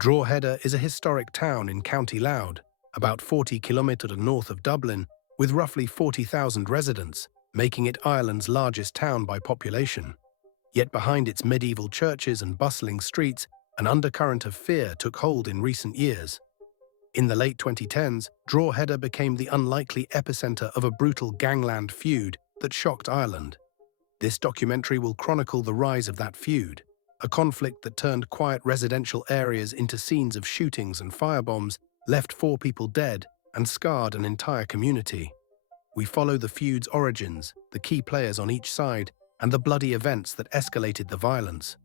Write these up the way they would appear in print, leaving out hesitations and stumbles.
Drogheda is a historic town in County Louth, about 40 kilometres north of Dublin, with roughly 40,000 residents, making it Ireland's largest town by population. Yet behind its medieval churches and bustling streets, an undercurrent of fear took hold in recent years. In the late 2010s, Drogheda became the unlikely epicenter of a brutal gangland feud that shocked Ireland. This documentary will chronicle the rise of that feud, a conflict that turned quiet residential areas into scenes of shootings and firebombs, left 4 people dead, and scarred an entire community. We follow the feud's origins, the key players on each side, and the bloody events that escalated the violence.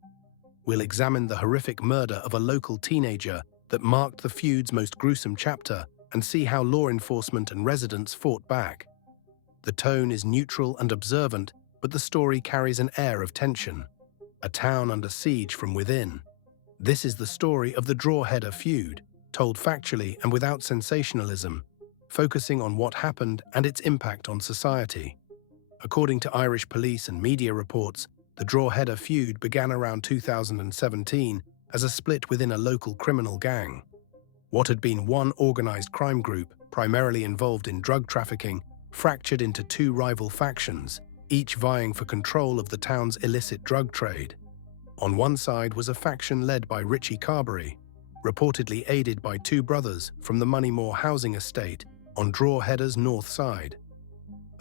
We'll examine the horrific murder of a local teenager that marked the feud's most gruesome chapter and see how law enforcement and residents fought back. The tone is neutral and observant, but the story carries an air of tension. A town under siege from within. This is the story of the Drogheda feud, told factually and without sensationalism, focusing on what happened and its impact on society. According to Irish police and media reports, the Drogheda feud began around 2017 as a split within a local criminal gang. What had been one organized crime group, primarily involved in drug trafficking, fractured into 2 rival factions, each vying for control of the town's illicit drug trade. On one side was a faction led by Richie Carberry, reportedly aided by 2 brothers from the Moneymore housing estate on Drogheda's north side.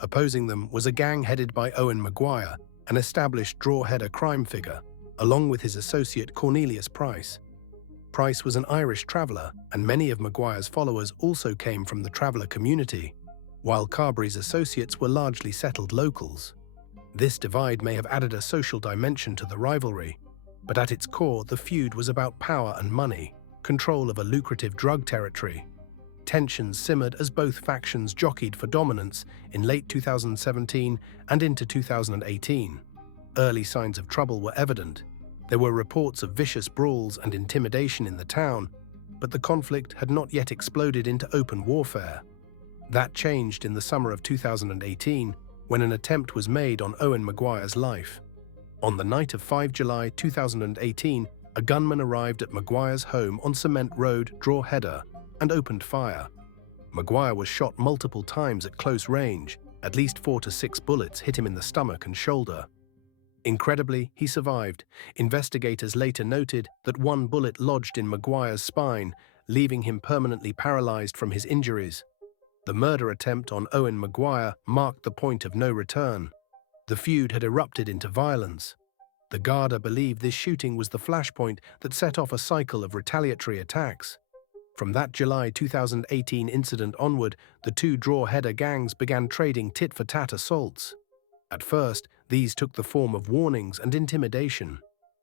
Opposing them was a gang headed by Owen Maguire, an established Drogheda crime figure, along with his associate Cornelius Price. Price was an Irish traveller, and many of Maguire's followers also came from the traveller community, while Carberry's associates were largely settled locals. This divide may have added a social dimension to the rivalry, but at its core the feud was about power and money, control of a lucrative drug territory. Tensions simmered as both factions jockeyed for dominance in late 2017 and into 2018. Early signs of trouble were evident. There were reports of vicious brawls and intimidation in the town, but the conflict had not yet exploded into open warfare. That changed in the summer of 2018, when an attempt was made on Owen Maguire's life. On the night of 5 July 2018, a gunman arrived at Maguire's home on Cement Road, Drogheda, and opened fire. Maguire was shot multiple times at close range. At least 4 to 6 bullets hit him in the stomach and shoulder. Incredibly, he survived. Investigators later noted that 1 bullet lodged in Maguire's spine, leaving him permanently paralyzed from his injuries. The murder attempt on Owen Maguire marked the point of no return. The feud had erupted into violence. The Garda believed this shooting was the flashpoint that set off a cycle of retaliatory attacks. From that July 2018 incident onward, the 2 Drogheda gangs began trading tit-for-tat assaults. At first, these took the form of warnings and intimidation.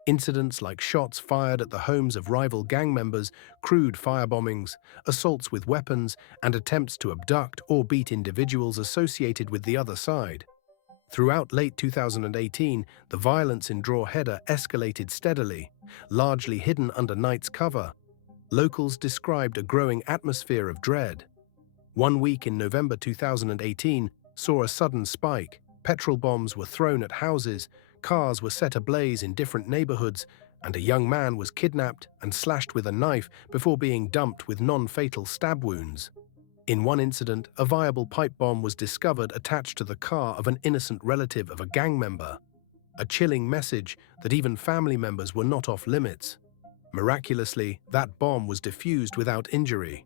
Incidents like shots fired at the homes of rival gang members, crude firebombings, assaults with weapons, and attempts to abduct or beat individuals associated with the other side. Throughout late 2018, the violence in Drogheda escalated steadily, largely hidden under night's cover. Locals described a growing atmosphere of dread. One week in November 2018 saw a sudden spike. Petrol bombs were thrown at houses, cars were set ablaze in different neighborhoods, and a young man was kidnapped and slashed with a knife before being dumped with non-fatal stab wounds. In one incident, a viable pipe bomb was discovered attached to the car of an innocent relative of a gang member. A chilling message that even family members were not off limits. Miraculously, that bomb was defused without injury.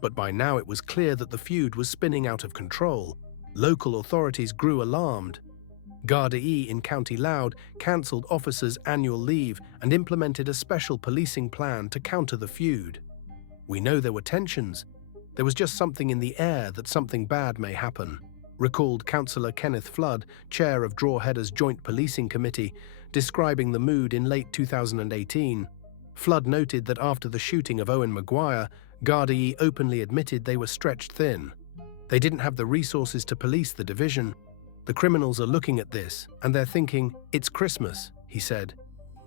But by now it was clear that the feud was spinning out of control. Local authorities grew alarmed. Gardaí in County Louth cancelled officers' annual leave and implemented a special policing plan to counter the feud. We know there were tensions. There was just something in the air that something bad may happen, recalled Councillor Kenneth Flood, chair of Drogheda's Joint Policing Committee, describing the mood in late 2018. Flood noted that after the shooting of Owen Maguire, Gardaí openly admitted they were stretched thin. They didn't have the resources to police the division. The criminals are looking at this, and they're thinking, "It's Christmas," he said,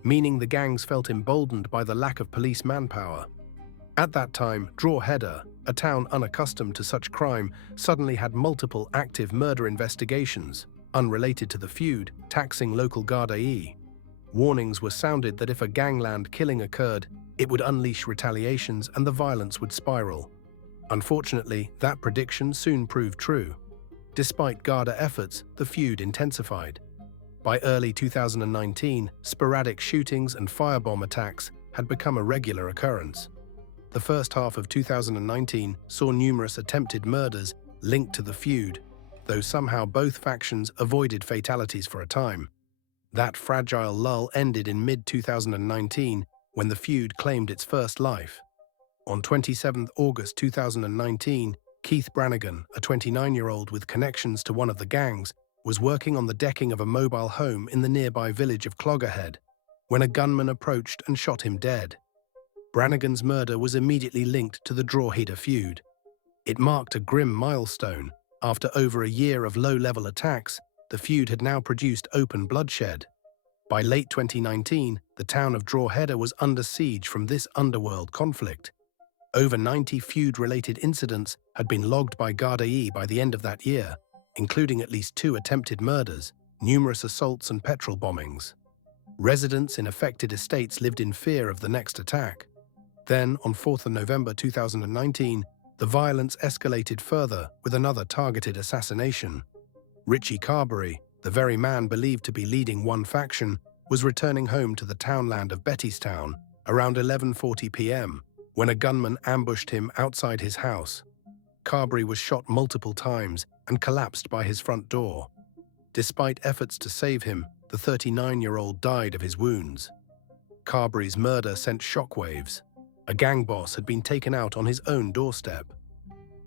meaning the gangs felt emboldened by the lack of police manpower. At that time, Drogheda, a town unaccustomed to such crime, suddenly had multiple active murder investigations, unrelated to the feud, taxing local Gardaí. Warnings were sounded that if a gangland killing occurred, It would unleash retaliations and the violence would spiral. Unfortunately, that prediction soon proved true. Despite Garda efforts, the feud intensified. By early 2019, sporadic shootings and firebomb attacks had become a regular occurrence. The first half of 2019 saw numerous attempted murders linked to the feud, though somehow both factions avoided fatalities for a time. That fragile lull ended in mid-2019 when the feud claimed its first life. On 27 August 2019, Keith Brannigan, a 29-year-old with connections to one of the gangs, was working on the decking of a mobile home in the nearby village of Cloggerhead when a gunman approached and shot him dead. Brannigan's murder was immediately linked to the Drogheda feud. It marked a grim milestone. After over a year of low-level attacks, the feud had now produced open bloodshed. By late 2019, the town of Drogheda was under siege from this underworld conflict. Over 90 feud-related incidents had been logged by Gardaí by the end of that year, including at least 2 attempted murders, numerous assaults and petrol bombings. Residents in affected estates lived in fear of the next attack. Then, on 4 November 2019, the violence escalated further with another targeted assassination. Richie Carberry, the very man believed to be leading one faction, was returning home to the townland of Bettystown around 11:40 p.m. when a gunman ambushed him outside his house. Carberry was shot multiple times and collapsed by his front door. Despite efforts to save him, the 39-year-old died of his wounds. Carberry's murder sent shockwaves. A gang boss had been taken out on his own doorstep.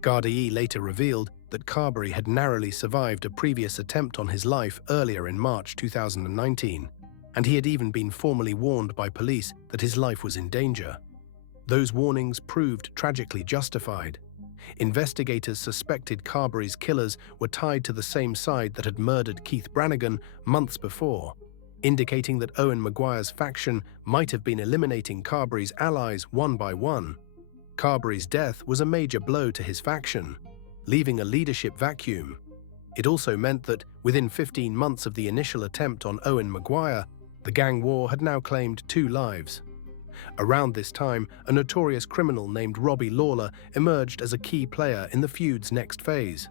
Gardaí later revealed that Carberry had narrowly survived a previous attempt on his life earlier in March 2019, and he had even been formally warned by police that his life was in danger. Those warnings proved tragically justified. Investigators suspected Carberry's killers were tied to the same side that had murdered Keith Brannigan months before, indicating that Owen Maguire's faction might have been eliminating Carberry's allies one by one. Carberry's death was a major blow to his faction, leaving a leadership vacuum. It also meant that, within 15 months of the initial attempt on Owen Maguire, the gang war had now claimed 2 lives. Around this time, a notorious criminal named Robbie Lawler emerged as a key player in the feud's next phase.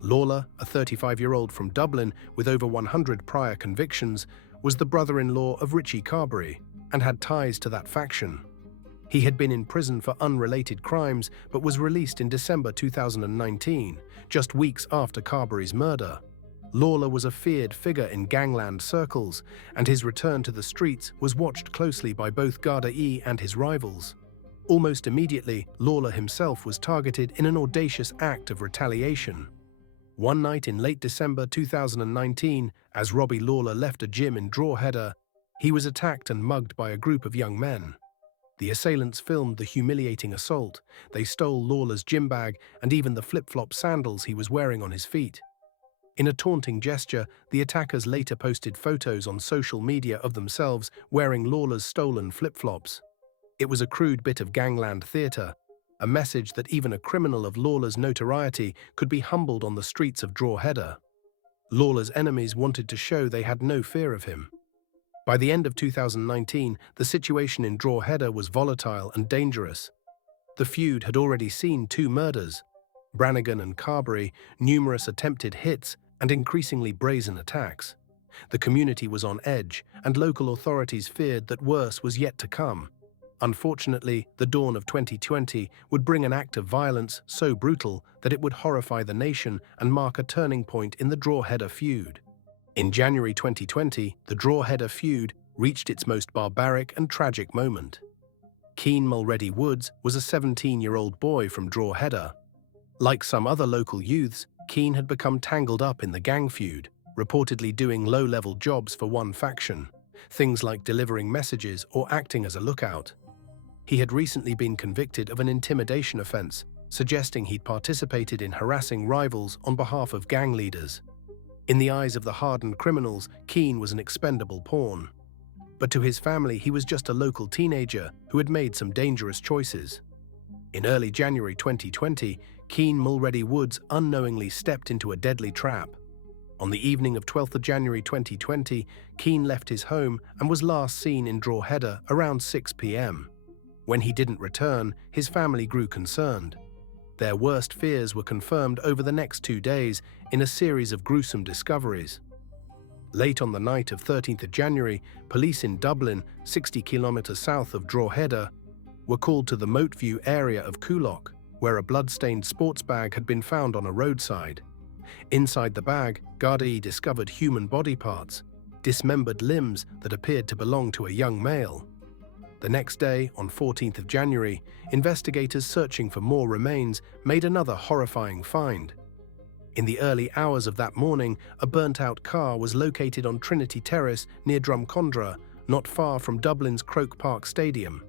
Lawler, a 35-year-old from Dublin with over 100 prior convictions, was the brother-in-law of Richie Carberry and had ties to that faction. He had been in prison for unrelated crimes but was released in December 2019, just weeks after Carberry's murder. Lawler was a feared figure in gangland circles, and his return to the streets was watched closely by both Gardaí and his rivals. Almost immediately, Lawler himself was targeted in an audacious act of retaliation. One night in late December 2019, as Robbie Lawler left a gym in Drogheda, he was attacked and mugged by a group of young men. The assailants filmed the humiliating assault. They stole Lawler's gym bag and even the flip-flop sandals he was wearing on his feet. In a taunting gesture, the attackers later posted photos on social media of themselves wearing Lawler's stolen flip-flops. It was a crude bit of gangland theatre, a message that even a criminal of Lawler's notoriety could be humbled on the streets of Drogheda. Lawler's enemies wanted to show they had no fear of him. By the end of 2019, the situation in Drogheda was volatile and dangerous. The feud had already seen 2 murders, Brannigan and Carberry, numerous attempted hits, and increasingly brazen attacks. The community was on edge, and local authorities feared that worse was yet to come. Unfortunately, the dawn of 2020 would bring an act of violence so brutal that it would horrify the nation and mark a turning point in the Drogheda feud. In January 2020, the Drogheda feud reached its most barbaric and tragic moment. Keane Mulready Woods was a 17-year-old boy from Drogheda. Like some other local youths, Keane had become tangled up in the gang feud, reportedly doing low-level jobs for one faction, things like delivering messages or acting as a lookout. He had recently been convicted of an intimidation offense, suggesting he'd participated in harassing rivals on behalf of gang leaders. In the eyes of the hardened criminals, Keane was an expendable pawn. But to his family, he was just a local teenager who had made some dangerous choices. In early January 2020, Keane Mulready Woods unknowingly stepped into a deadly trap. On the evening of 12th January 2020, Keane left his home and was last seen in Drogheda around 6 p.m. When he didn't return, his family grew concerned. Their worst fears were confirmed over the next 2 days in a series of gruesome discoveries. Late on the night of 13th of January, police in Dublin, 60 kilometers south of Drogheda, were called to the Moatview area of Coolock, where a blood-stained sports bag had been found on a roadside. Inside the bag, Gardaí discovered human body parts, dismembered limbs that appeared to belong to a young male. The next day, on 14th of January, investigators searching for more remains made another horrifying find. In the early hours of that morning, a burnt-out car was located on Trinity Terrace near Drumcondra, not far from Dublin's Croke Park Stadium.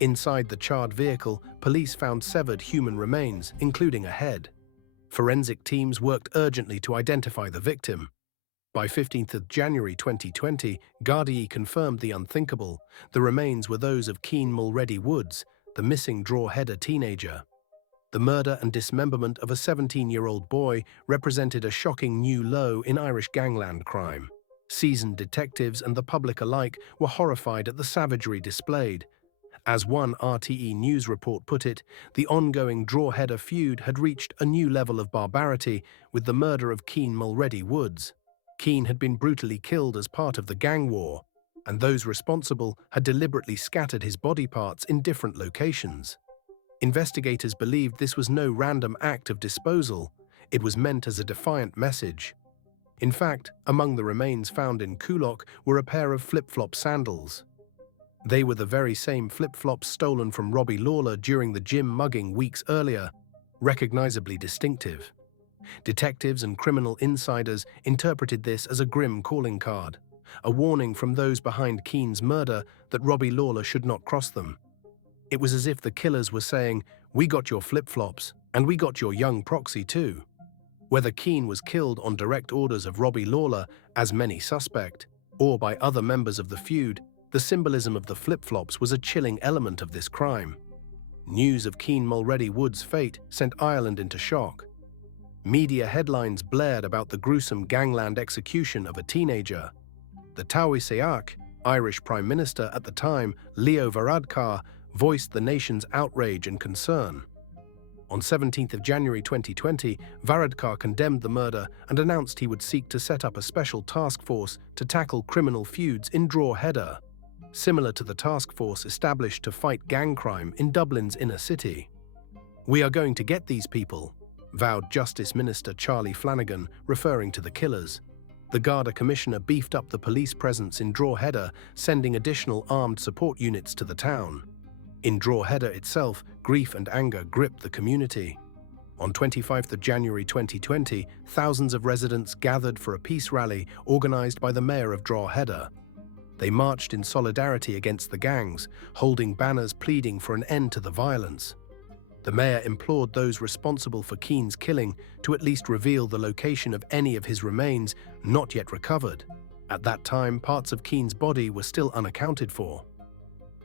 Inside the charred vehicle, police found severed human remains, including a head. Forensic teams worked urgently to identify the victim. By 15th of January 2020, Gardaí confirmed the unthinkable. The remains were those of Cian Mulready Woods, the missing Drogheda teenager. The murder and dismemberment of a 17-year-old boy represented a shocking new low in Irish gangland crime. Seasoned detectives and the public alike were horrified at the savagery displayed. As one RTE News report put it, the ongoing Drogheda feud had reached a new level of barbarity with the murder of Cian Mulready Woods. Cian had been brutally killed as part of the gang war, and those responsible had deliberately scattered his body parts in different locations. Investigators believed this was no random act of disposal, it was meant as a defiant message. In fact, among the remains found in Coolock were a pair of flip-flop sandals. They were the very same flip-flops stolen from Robbie Lawler during the gym mugging weeks earlier, recognizably distinctive. Detectives and criminal insiders interpreted this as a grim calling card, a warning from those behind Cian's murder that Robbie Lawler should not cross them. It was as if the killers were saying, "We got your flip-flops, and we got your young proxy too." Whether Cian was killed on direct orders of Robbie Lawler, as many suspect, or by other members of the feud, the symbolism of the flip-flops was a chilling element of this crime. News of Cian Mulready Woods' fate sent Ireland into shock. Media headlines blared about the gruesome gangland execution of a teenager. The Taoiseach, Irish Prime Minister at the time, Leo Varadkar, voiced the nation's outrage and concern. On 17th of January 2020, Varadkar condemned the murder and announced he would seek to set up a special task force to tackle criminal feuds in Drogheda, similar to the task force established to fight gang crime in Dublin's inner city. "We are going to get these people," vowed Justice Minister Charlie Flanagan, referring to the killers. The Garda Commissioner beefed up the police presence in Drogheda, sending additional armed support units to the town. In Drogheda itself, grief and anger gripped the community. On 25th of January 2020, thousands of residents gathered for a peace rally organized by the mayor of Drogheda. They marched in solidarity against the gangs, holding banners pleading for an end to the violence. The mayor implored those responsible for Cian's killing to at least reveal the location of any of his remains not yet recovered. At that time, parts of Cian's body were still unaccounted for.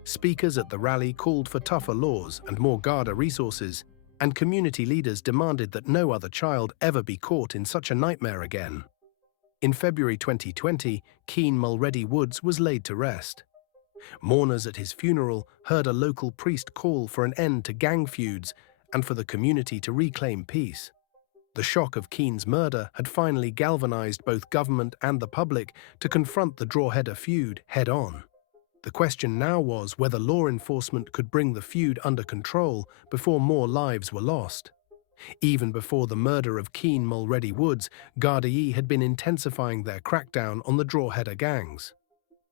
Speakers at the rally called for tougher laws and more Garda resources, and community leaders demanded that no other child ever be caught in such a nightmare again. In February 2020, Cian Mulready Woods was laid to rest. Mourners at his funeral heard a local priest call for an end to gang feuds and for the community to reclaim peace. The shock of Cian's murder had finally galvanized both government and the public to confront the Drogheda feud head-on. The question now was whether law enforcement could bring the feud under control before more lives were lost. Even before the murder of Cian Mulready Woods, Gardaí had been intensifying their crackdown on the Drogheda gangs.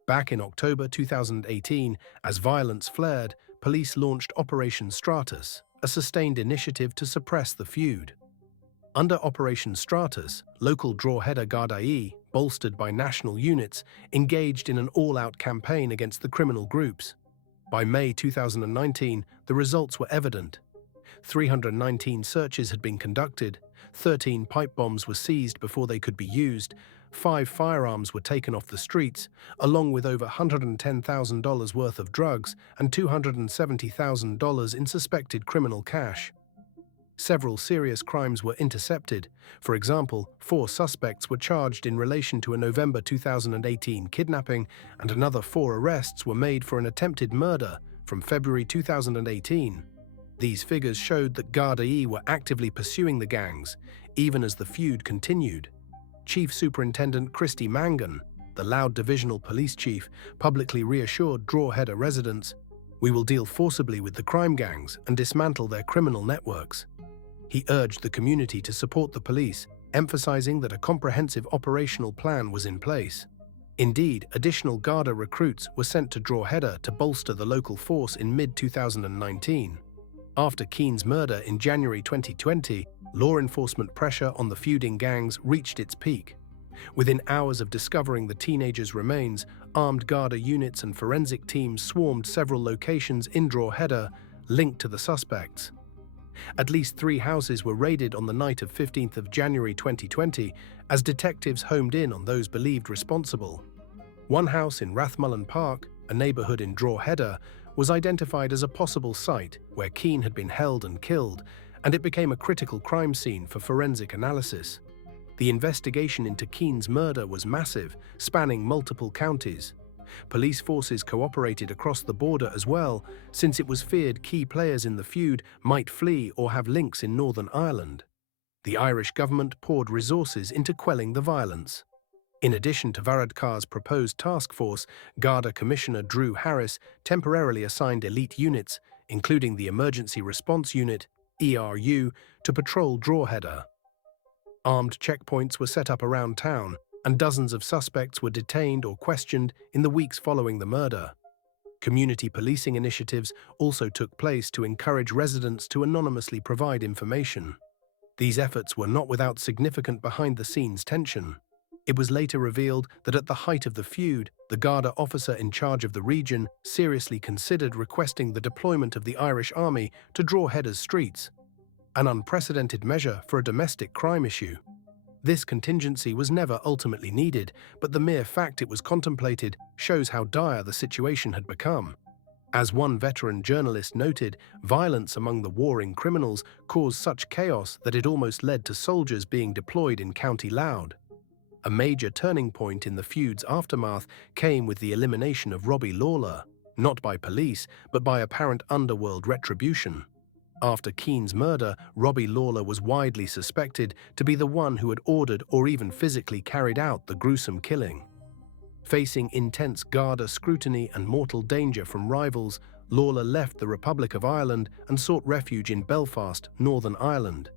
Back in October 2018, as violence flared, police launched Operation Stratus, a sustained initiative to suppress the feud. Under Operation Stratus, local Drogheda Gardaí, bolstered by national units, engaged in an all-out campaign against the criminal groups. By May 2019, the results were evident. 319 searches had been conducted, 13 pipe bombs were seized before they could be used, 5 firearms were taken off the streets, along with over $110,000 worth of drugs and $270,000 in suspected criminal cash. Several serious crimes were intercepted. For example, 4 suspects were charged in relation to a November 2018 kidnapping, and another 4 arrests were made for an attempted murder from February 2018. These figures showed that Gardaí were actively pursuing the gangs, even as the feud continued. Chief Superintendent Christy Mangan, the Louth Divisional Police Chief, publicly reassured Drogheda residents, "We will deal forcibly with the crime gangs and dismantle their criminal networks." He urged the community to support the police, emphasizing that a comprehensive operational plan was in place. Indeed, additional Garda recruits were sent to Drogheda to bolster the local force in mid-2019. After Keane's murder in January 2020, law enforcement pressure on the feuding gangs reached its peak. Within hours of discovering the teenager's remains, armed Garda units and forensic teams swarmed several locations in Drogheda linked to the suspects. At least 3 houses were raided on the night of 15th of January 2020 as detectives homed in on those believed responsible. One house in Rathmullen Park, a neighbourhood in Drogheda, was identified as a possible site where Keane had been held and killed, and it became a critical crime scene for forensic analysis. The investigation into Keane's murder was massive, spanning multiple counties. Police forces cooperated across the border as well, since it was feared key players in the feud might flee or have links in Northern Ireland. The Irish government poured resources into quelling the violence. In addition to Varadkar's proposed task force, Garda Commissioner Drew Harris temporarily assigned elite units, including the Emergency Response Unit, ERU, to patrol Drogheda. Armed checkpoints were set up around town, and dozens of suspects were detained or questioned in the weeks following the murder. Community policing initiatives also took place to encourage residents to anonymously provide information. These efforts were not without significant behind-the-scenes tension. It was later revealed that at the height of the feud, the Garda officer in charge of the region seriously considered requesting the deployment of the Irish Army to Drogheda's streets, an unprecedented measure for a domestic crime issue. This contingency was never ultimately needed, but the mere fact it was contemplated shows how dire the situation had become. As one veteran journalist noted, violence among the warring criminals caused such chaos that it almost led to soldiers being deployed in County Louth. A major turning point in the feud's aftermath came with the elimination of Robbie Lawler, not by police, but by apparent underworld retribution. After Keane's murder, Robbie Lawler was widely suspected to be the one who had ordered or even physically carried out the gruesome killing. Facing intense Garda scrutiny and mortal danger from rivals, Lawler left the Republic of Ireland and sought refuge in Belfast, Northern Ireland.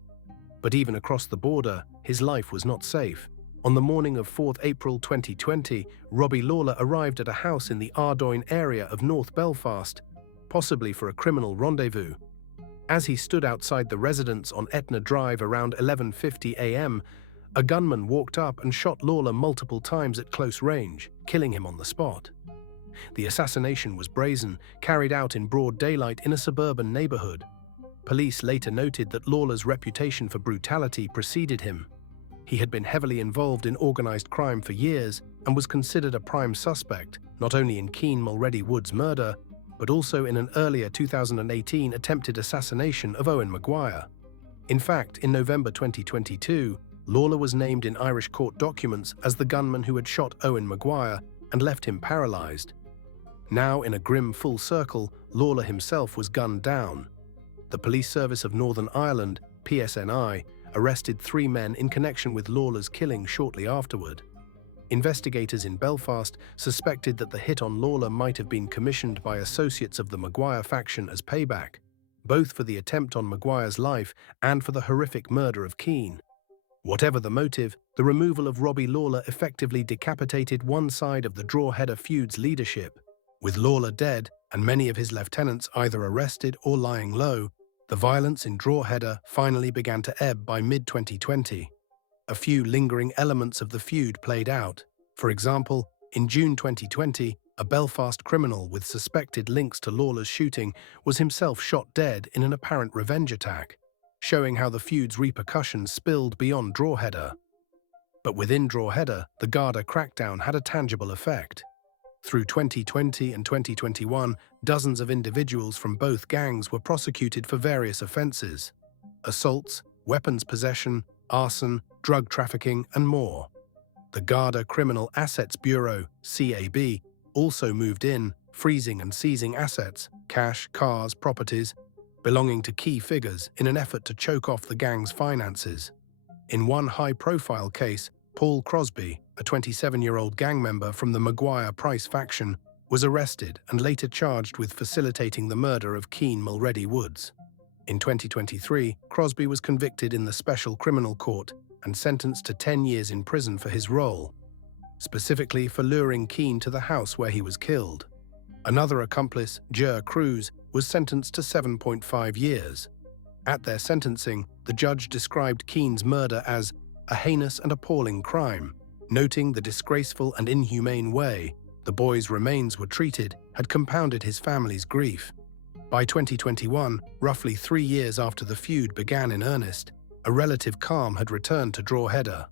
But even across the border, his life was not safe. On the morning of 4th April 2020, Robbie Lawler arrived at a house in the Ardoyne area of North Belfast, possibly for a criminal rendezvous. As he stood outside the residence on Etna Drive around 11:50 a.m., a gunman walked up and shot Lawler multiple times at close range, killing him on the spot. The assassination was brazen, carried out in broad daylight in a suburban neighborhood. Police later noted that Lawler's reputation for brutality preceded him. He had been heavily involved in organized crime for years and was considered a prime suspect, not only in Keane Mulready Wood's murder, but also in an earlier 2018 attempted assassination of Owen Maguire. In fact, in November 2022, Lawler was named in Irish court documents as the gunman who had shot Owen Maguire and left him paralyzed. Now, in a grim full circle, Lawler himself was gunned down. The Police Service of Northern Ireland, PSNI, arrested 3 men in connection with Lawler's killing shortly afterward. Investigators in Belfast suspected that the hit on Lawler might have been commissioned by associates of the Maguire faction as payback, both for the attempt on Maguire's life and for the horrific murder of Keane. Whatever the motive, the removal of Robbie Lawler effectively decapitated one side of the Drogheda feud's leadership. With Lawler dead and many of his lieutenants either arrested or lying low, the violence in Drogheda finally began to ebb by mid-2020. A few lingering elements of the feud played out. For example, in June 2020, a Belfast criminal with suspected links to Lawler's shooting was himself shot dead in an apparent revenge attack, showing how the feud's repercussions spilled beyond Drogheda. But within Drogheda, the Garda crackdown had a tangible effect. Through 2020 and 2021, dozens of individuals from both gangs were prosecuted for various offences: assaults, weapons possession, arson, drug trafficking, and more. The Garda Criminal Assets Bureau, CAB, also moved in, freezing and seizing assets, cash, cars, properties, belonging to key figures in an effort to choke off the gang's finances. In one high-profile case, Paul Crosby, a 27-year-old gang member from the Maguire-Price faction, was arrested and later charged with facilitating the murder of Keen Mulready Woods. In 2023, Crosby was convicted in the Special Criminal Court and sentenced to 10 years in prison for his role, specifically for luring Keen to the house where he was killed. Another accomplice, Jer Cruz, was sentenced to 7.5 years. At their sentencing, the judge described Keen's murder as a heinous and appalling crime, noting the disgraceful and inhumane way the boy's remains were treated had compounded his family's grief. By 2021, roughly 3 years after the feud began in earnest, a relative calm had returned to Drogheda.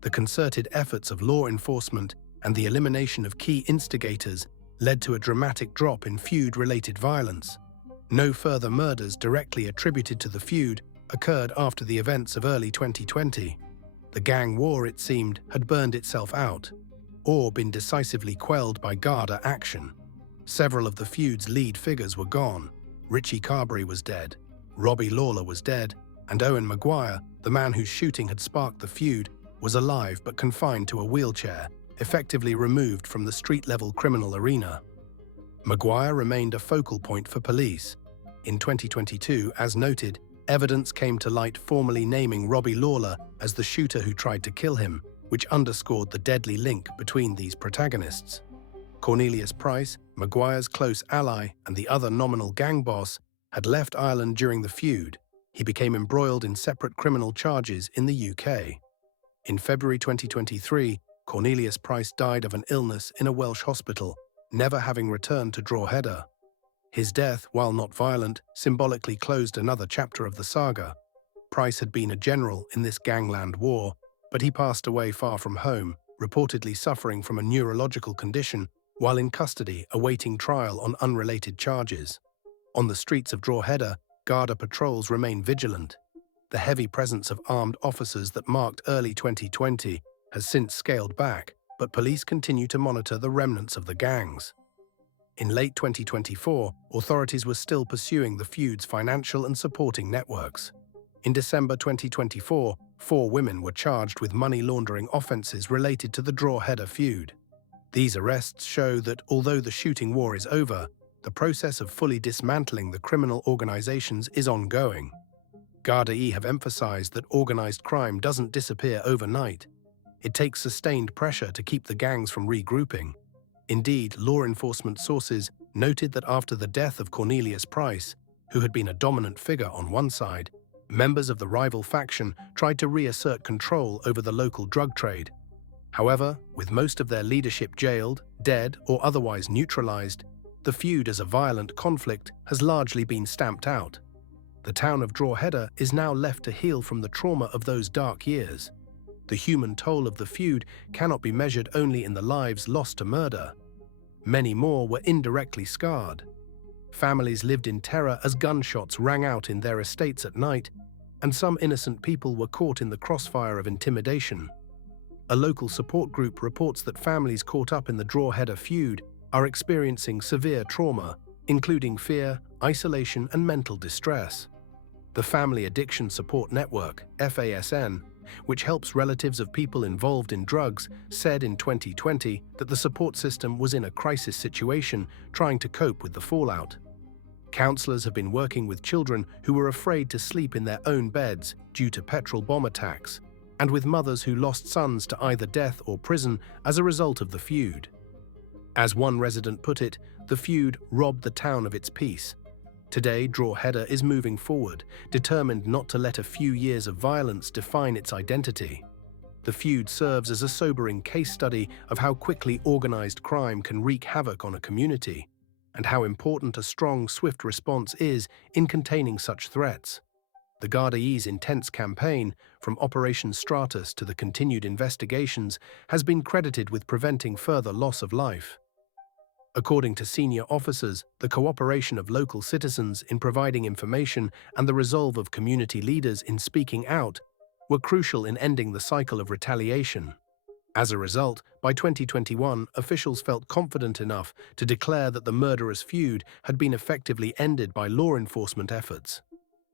The concerted efforts of law enforcement and the elimination of key instigators led to a dramatic drop in feud-related violence. No further murders directly attributed to the feud occurred after the events of early 2020. The gang war, it seemed, had burned itself out, or been decisively quelled by Garda action. Several of the feud's lead figures were gone. Richie Carberry was dead, Robbie Lawler was dead, and Owen Maguire, the man whose shooting had sparked the feud, was alive but confined to a wheelchair, effectively removed from the street-level criminal arena. Maguire remained a focal point for police. In 2022, as noted, evidence came to light formally naming Robbie Lawler as the shooter who tried to kill him, which underscored the deadly link between these protagonists. Cornelius Price, Maguire's close ally and the other nominal gang boss, had left Ireland during the feud. He became embroiled in separate criminal charges in the UK. In February 2023, Cornelius Price died of an illness in a Welsh hospital, never having returned to Drogheda. His death, while not violent, symbolically closed another chapter of the saga. Price had been a general in this gangland war, but he passed away far from home, reportedly suffering from a neurological condition while in custody awaiting trial on unrelated charges. On the streets of Drogheda, Garda patrols remain vigilant. The heavy presence of armed officers that marked early 2020 has since scaled back, but police continue to monitor the remnants of the gangs. In late 2024, authorities were still pursuing the feud's financial and supporting networks. In December 2024, 4 women were charged with money laundering offenses related to the Drogheda feud. These arrests show that although the shooting war is over, the process of fully dismantling the criminal organizations is ongoing. Gardaí have emphasized that organized crime doesn't disappear overnight. It takes sustained pressure to keep the gangs from regrouping. Indeed, law enforcement sources noted that after the death of Cornelius Price, who had been a dominant figure on one side, members of the rival faction tried to reassert control over the local drug trade. However, with most of their leadership jailed, dead, or otherwise neutralized, the feud as a violent conflict has largely been stamped out. The town of Drogheda is now left to heal from the trauma of those dark years. The human toll of the feud cannot be measured only in the lives lost to murder. Many more were indirectly scarred. Families lived in terror as gunshots rang out in their estates at night, and some innocent people were caught in the crossfire of intimidation. A local support group reports that families caught up in the Drogheda feud are experiencing severe trauma, including fear, isolation, and mental distress. The Family Addiction Support Network, FASN, which helps relatives of people involved in drugs, said in 2020 that the support system was in a crisis situation trying to cope with the fallout. Counselors have been working with children who were afraid to sleep in their own beds due to petrol bomb attacks, and with mothers who lost sons to either death or prison as a result of the feud. As one resident put it, the feud robbed the town of its peace. Today, Drogheda is moving forward, determined not to let a few years of violence define its identity. The feud serves as a sobering case study of how quickly organized crime can wreak havoc on a community, and how important a strong, swift response is in containing such threats. The Gardaí's intense campaign, from Operation Stratus to the continued investigations, has been credited with preventing further loss of life. According to senior officers, the cooperation of local citizens in providing information and the resolve of community leaders in speaking out were crucial in ending the cycle of retaliation. As a result, by 2021, officials felt confident enough to declare that the murderous feud had been effectively ended by law enforcement efforts.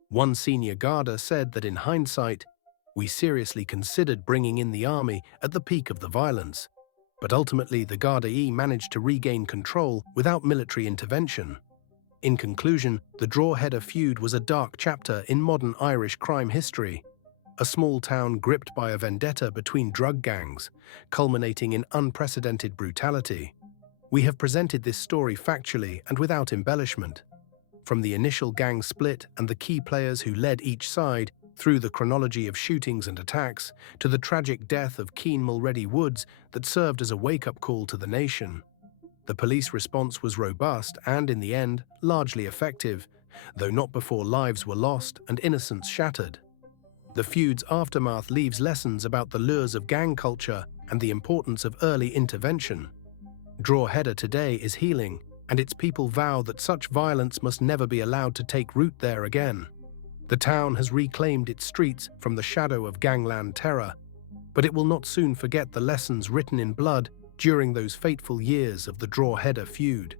One senior Garda said that in hindsight, "We seriously considered bringing in the army at the peak of the violence, but ultimately the Gardaí managed to regain control without military intervention." In conclusion, the Drogheda feud was a dark chapter in modern Irish crime history, a small town gripped by a vendetta between drug gangs, culminating in unprecedented brutality. We have presented this story factually and without embellishment. From the initial gang split and the key players who led each side, through the chronology of shootings and attacks, to the tragic death of Keane Mulready Woods that served as a wake-up call to the nation. The police response was robust and, in the end, largely effective, though not before lives were lost and innocence shattered. The feud's aftermath leaves lessons about the lures of gang culture and the importance of early intervention. Drogheda today is healing, and its people vow that such violence must never be allowed to take root there again. The town has reclaimed its streets from the shadow of gangland terror, but it will not soon forget the lessons written in blood during those fateful years of the Drogheda feud.